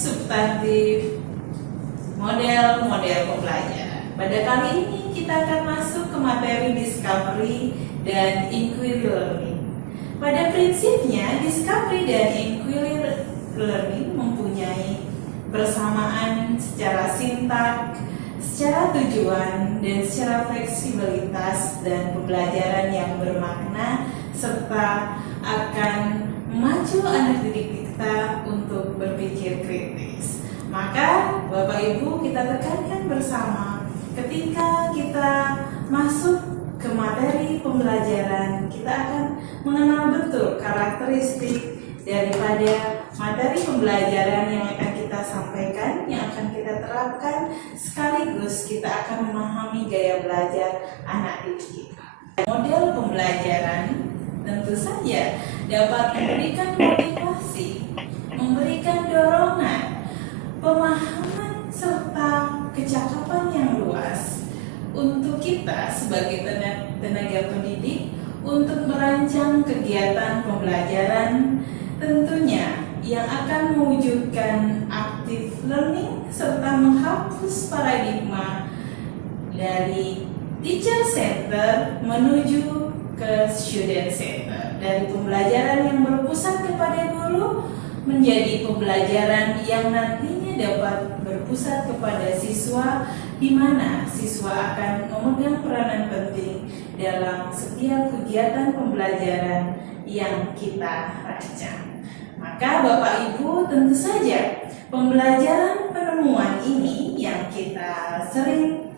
substantif model-model pembelajaran. Pada kali ini kita akan masuk ke materi discovery dan inquiry learning. Pada prinsipnya, discovery dan inquiry learning mempunyai persamaan secara sintak, secara tujuan, dan secara fleksibilitas dan pembelajaran yang bermakna serta akan memacu anak didik kita untuk berpikir kritis. Maka Bapak Ibu, kita tekankan bersama ketika kita masuk ke materi pembelajaran, kita akan mengenal betul karakteristik daripada materi pembelajaran yang akan kita sampaikan, yang akan kita terapkan, sekaligus kita akan memahami gaya belajar anak didik kita. Model pembelajaran tentu saja dapat memberikan motivasi, memberikan dorongan, pemahaman serta kecakapan yang luas untuk kita sebagai tenaga pendidik untuk merancang kegiatan pembelajaran tentunya yang akan mewujudkan active learning serta menghapus paradigma dari teacher center menuju ke student center, dari pembelajaran yang berpusat kepada guru menjadi pembelajaran yang nantinya dapat berpusat kepada siswa, di mana siswa akan memegang peranan penting dalam setiap kegiatan pembelajaran yang kita rancang. Maka Bapak Ibu, tentu saja pembelajaran penemuan ini yang kita sering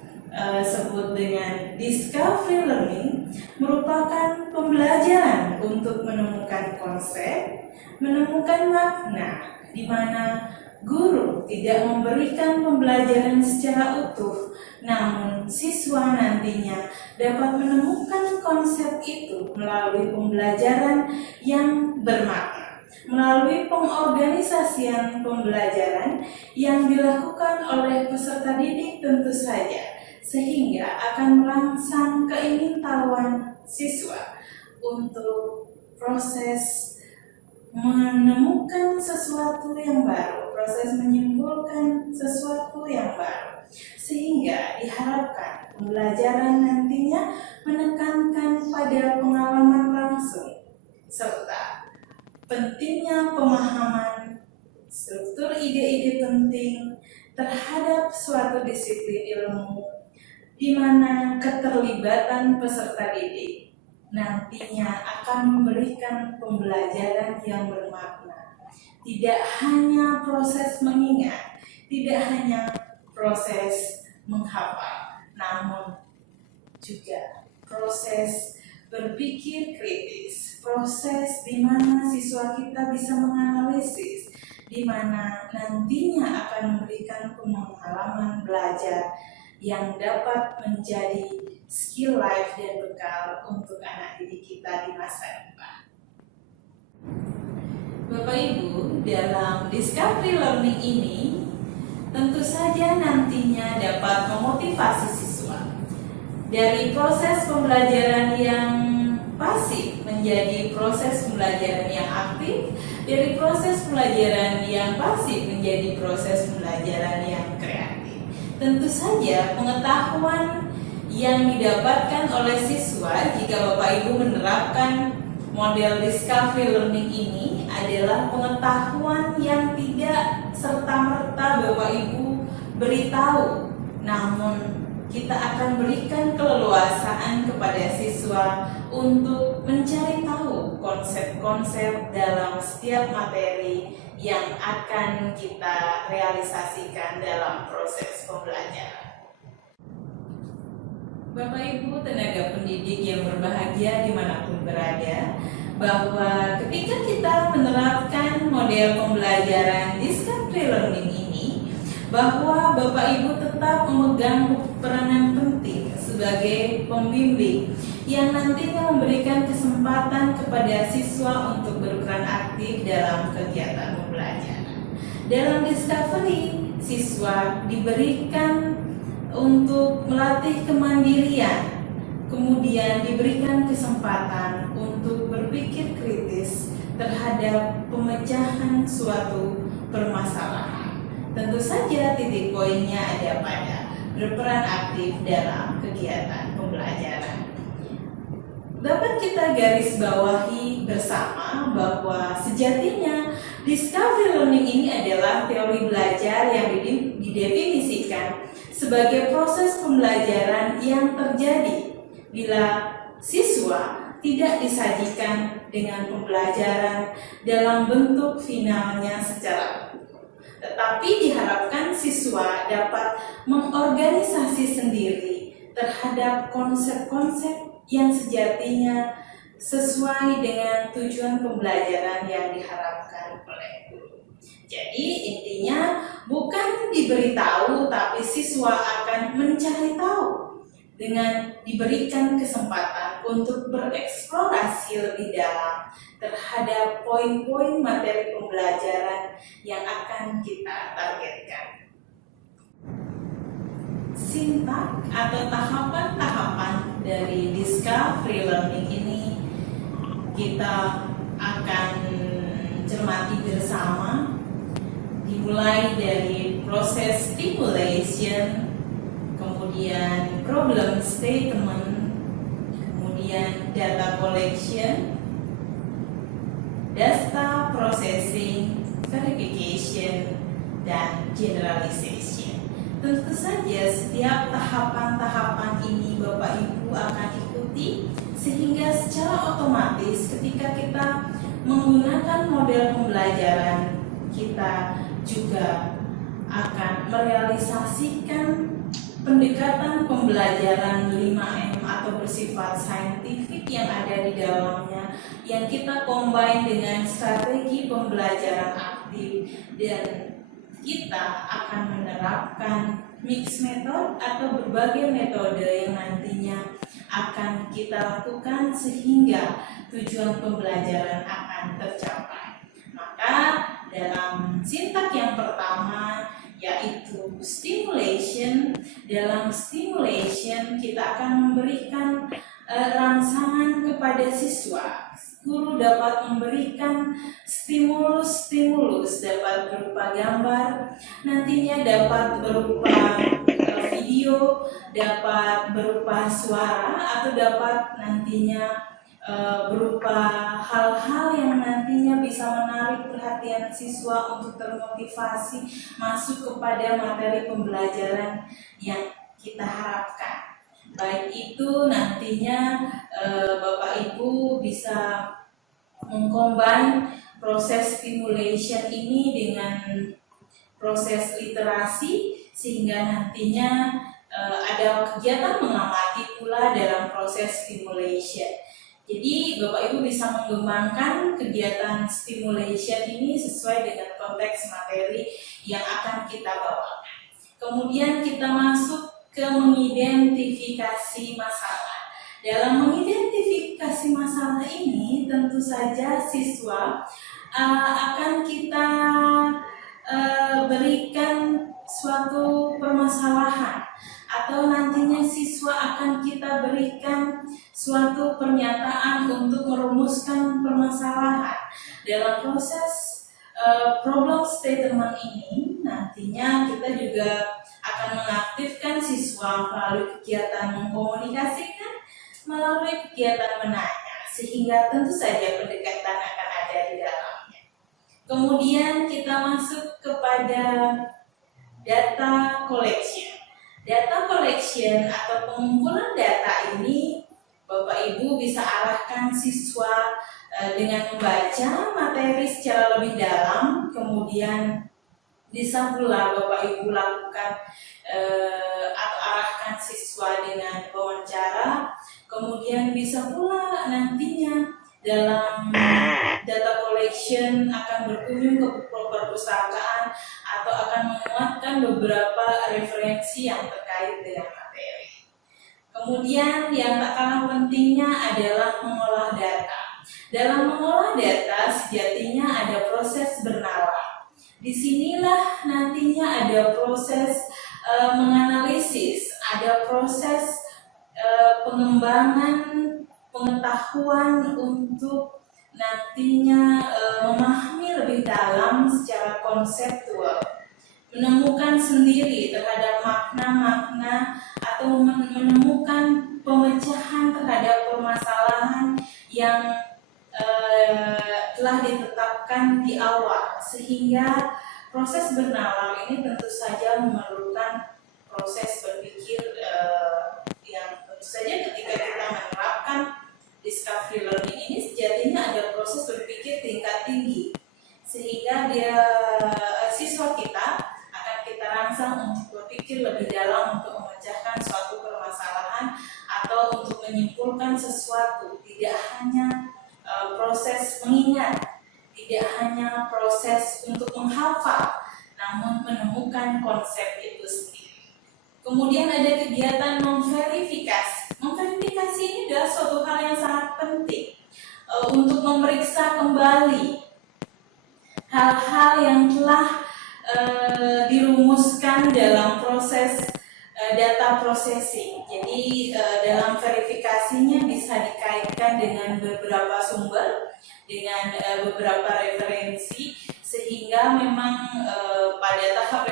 sebut dengan discovery learning merupakan pembelajaran untuk menemukan konsep, menemukan makna, di mana guru tidak memberikan pembelajaran secara utuh, namun siswa nantinya dapat menemukan konsep itu melalui pembelajaran yang bermakna, melalui pengorganisasian pembelajaran yang dilakukan oleh peserta didik tentu saja, sehingga akan merangsang keingintahuan siswa untuk proses menemukan sesuatu yang baru, proses menyimpulkan sesuatu yang baru, sehingga diharapkan pembelajaran nantinya menekankan pada pengalaman langsung serta pentingnya pemahaman struktur ide-ide penting terhadap suatu disiplin ilmu, di mana keterlibatan peserta didik nantinya akan memberikan pembelajaran yang bermakna. Tidak hanya proses mengingat, tidak hanya proses menghafal, namun juga proses berpikir kritis, proses di mana siswa kita bisa menganalisis, di mana nantinya akan memberikan pengalaman belajar yang dapat menjadi skill life dan bekal untuk anak didik kita di masa depan. Bapak Ibu, dalam discovery learning ini tentu saja nantinya dapat memotivasi siswa dari proses pembelajaran yang pasif menjadi proses pembelajaran yang aktif, dari proses pembelajaran yang pasif menjadi proses pembelajaran yang kreatif. Tentu saja pengetahuan yang didapatkan oleh siswa jika Bapak Ibu menerapkan model discovery learning ini adalah pengetahuan yang tidak serta-merta Bapak Ibu beritahu, namun kita akan berikan keleluasaan kepada siswa untuk mencari tahu konsep-konsep dalam setiap materi yang akan kita realisasikan dalam proses pembelajaran. Bapak Ibu tenaga pendidik yang berbahagia dimanapun berada, bahwa ketika kita menerapkan model pembelajaran discovery learning ini, bahwa Bapak Ibu tetap memegang peranan penting sebagai pembimbing yang nantinya memberikan kesempatan kepada siswa untuk berperan aktif dalam kegiatan pembelajaran. Dalam discovery, siswa diberikan untuk melatih kemandirian, kemudian diberikan kesempatan untuk berpikir kritis terhadap pemecahan suatu permasalahan. Tentu saja titik poinnya ada pada berperan aktif dalam kegiatan pembelajaran. Dapat kita garis bawahi bersama bahwa sejatinya discovery learning ini adalah teori belajar yang didefinisikan sebagai proses pembelajaran yang terjadi bila siswa tidak disajikan dengan pembelajaran dalam bentuk finalnya secara utuh, tetapi diharapkan siswa dapat mengorganisasi sendiri terhadap konsep-konsep yang sejatinya sesuai dengan tujuan pembelajaran yang diharapkan oleh guru. Jadi intinya bukan diberitahu, tapi siswa akan mencari tahu dengan diberikan kesempatan untuk bereksplorasi lebih dalam terhadap poin-poin materi pembelajaran yang akan kita targetkan. Sintak atau tahapan-tahapan dari discovery learning ini kita akan cermati bersama, dimulai dari proses stimulation, kemudian problem statement, kemudian data collection, data processing, verification, dan generalization. Tentu saja setiap tahapan-tahapan ini Bapak Ibu akan ikuti, sehingga secara otomatis ketika kita menggunakan model pembelajaran, kita juga akan merealisasikan pendekatan pembelajaran 5M atau bersifat saintifik yang ada di dalamnya, yang kita combine dengan strategi pembelajaran aktif, dan kita akan menerapkan mix method atau berbagai metode yang nantinya akan kita lakukan sehingga tujuan pembelajaran akan tercapai. Maka dalam sintak yang pertama, yaitu stimulation, dalam stimulation kita akan memberikan rangsangan kepada siswa. Guru dapat memberikan stimulus, dapat berupa gambar, nantinya dapat berupa video, dapat berupa suara, atau dapat nantinya berupa hal-hal yang nantinya bisa menarik perhatian siswa untuk termotivasi masuk kepada materi pembelajaran yang kita harapkan. Baik itu nantinya Bapak Ibu bisa mengcombine proses stimulation ini dengan proses literasi, sehingga nantinya ada kegiatan mengamati pula dalam proses stimulation. Jadi Bapak Ibu bisa mengembangkan kegiatan stimulation ini sesuai dengan konteks materi yang akan kita bawakan. Kemudian kita masuk ke mengidentifikasi masalah. Dalam mengidentifikasi masalah ini tentu saja siswa akan kita berikan suatu permasalahan, atau nantinya siswa akan kita berikan suatu pernyataan untuk merumuskan permasalahan. Dalam proses problem statement ini nantinya kita juga akan mengaktifkan siswa melalui kegiatan mengkomunikasikan, melalui kegiatan menanya, sehingga tentu saja pendekatan akan ada di dalamnya. Kemudian kita masuk kepada data collection. Data collection atau pengumpulan data ini Bapak Ibu bisa arahkan siswa dengan membaca materi secara lebih dalam, kemudian bisa pula Bapak Ibu lakukan atau arahkan siswa dengan wawancara, kemudian bisa pula nantinya dalam data collection akan berkunjung ke perpustakaan atau akan menguatkan beberapa referensi yang terkait dengan materi. Kemudian yang tak kalah pentingnya adalah mengolah data. Dalam mengolah data sejatinya ada proses bernalar. Disinilah nantinya ada proses menganalisis, ada proses pengembangan pengetahuan untuk nantinya memahami lebih dalam secara konseptual. menemukan sendiri terhadap makna-makna atau menemukan pemecahan terhadap permasalahan yang telah ditetapkan di awal, sehingga proses bernalar ini tentu saja memerlukan proses berpikir yang tentu saja ketika kita menerapkan discovery learning ini sejatinya ada proses berpikir tingkat tinggi, sehingga siswa kita akan kita rangsang untuk berpikir lebih dalam untuk memecahkan suatu permasalahan atau untuk menyimpulkan sesuatu, tidak hanya proses mengingat, tidak hanya proses untuk menghafal, namun menemukan konsep itu sendiri. Kemudian ada kegiatan memverifikasi. Memverifikasi ini adalah suatu hal yang sangat penting untuk memeriksa kembali hal-hal yang telah dirumuskan dalam proses data processing. Jadi dalam verifikasinya bisa dikaitkan dengan beberapa sumber, dengan beberapa referensi, sehingga memang pada tahap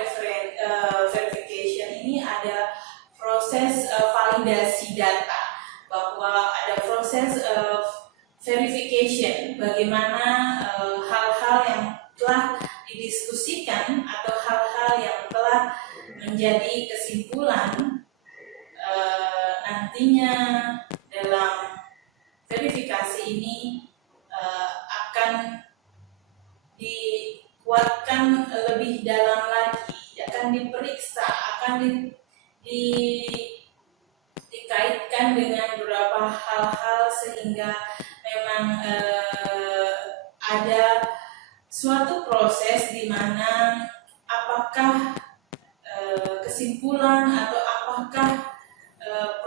verification ini ada proses validasi data, bahwa ada proses verification bagaimana hal-hal yang telah didiskusikan atau hal-hal yang telah menjadi kesimpulan nantinya dalam verifikasi ini akan dikuatkan lebih dalam lagi, akan diperiksa, akan dikaitkan dengan beberapa hal-hal sehingga memang ada suatu proses di mana apakah kesimpulan atau apakah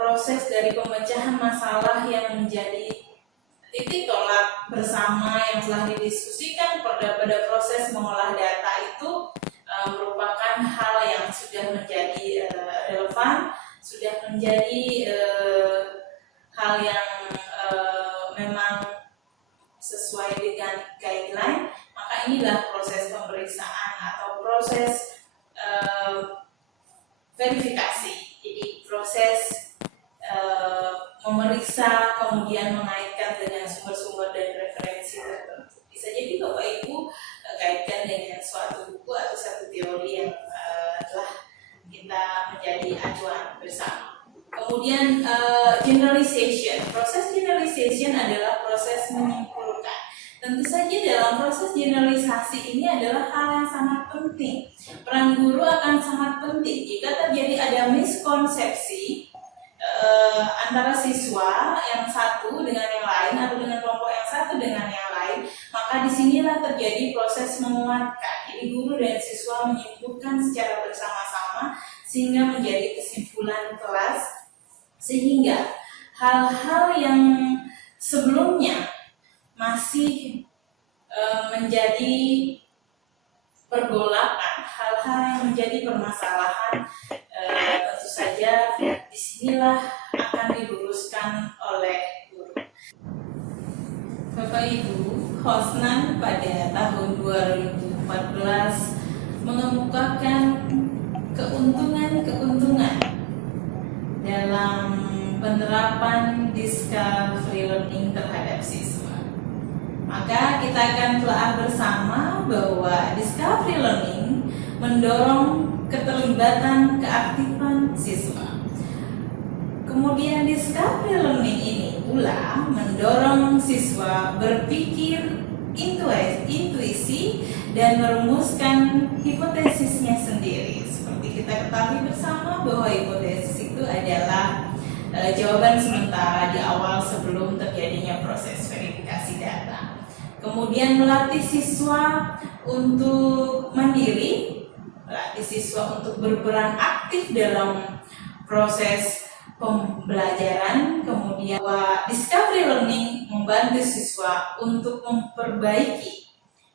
proses dari pemecahan masalah yang menjadi titik tolak bersama yang telah didiskusikan pada proses mengolah data itu merupakan hal yang sudah menjadi relevan, sudah menjadi hal yang memang sesuai dengan guideline. Maka inilah proses pemeriksaan atau proses verifikasi. Jadi proses memeriksa kemudian mengaitkan dengan sumber-sumber dan referensi tertentu. Bisa jadi Bapak Ibu kaitkan dengan suatu buku atau satu teori yang telah kita menjadi acuan bersama. Kemudian generalization. Proses generalization adalah proses menyimpulkan. Tentu saja dalam proses generalisasi ini adalah hal yang sangat penting. Peran guru akan sangat penting. Jika terjadi ada miskonsepsi antara siswa yang satu dengan yang lain atau dengan kelompok yang satu dengan yang lain, maka disinilah terjadi proses menguatkan. Jadi guru dan siswa menyimpulkan secara bersama-sama sehingga menjadi kesimpulan kelas, sehingga hal-hal yang sebelumnya masih menjadi pergolakan, hal-hal yang menjadi permasalahan, tentu saja disinilah akan diluruskan oleh guru. Bapak Ibu, Hosnan pada tahun 2014 mengemukakan keuntungan-keuntungan dalam penerapan discovery learning terhadap siswa. Maka kita akan telah bersama bahwa discovery learning mendorong keterlibatan keaktifan siswa. Kemudian discovery learning ini pula mendorong siswa berpikir intuisi dan merumuskan hipotesisnya sendiri. Seperti kita ketahui bersama bahwa hipotesis itu adalah jawaban sementara di awal sebelum terjadinya proses verifikasi data. Kemudian melatih siswa untuk mandiri, melatih siswa untuk berperan aktif dalam proses pembelajaran. Kemudian discovery learning membantu siswa untuk memperbaiki,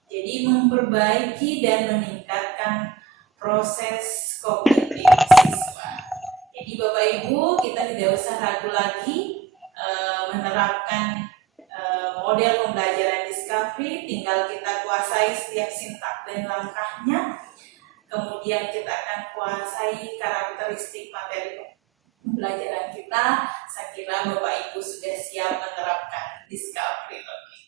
jadi memperbaiki dan meningkatkan proses kognitif siswa. Jadi Bapak Ibu, kita tidak usah ragu lagi menerapkan model pembelajaran discovery, tinggal kita kuasai setiap sintak dan langkahnya. kemudian kita akan kuasai karakteristik materi pembelajaran kita. Saya kira Bapak Ibu sudah siap menerapkan discovery learning.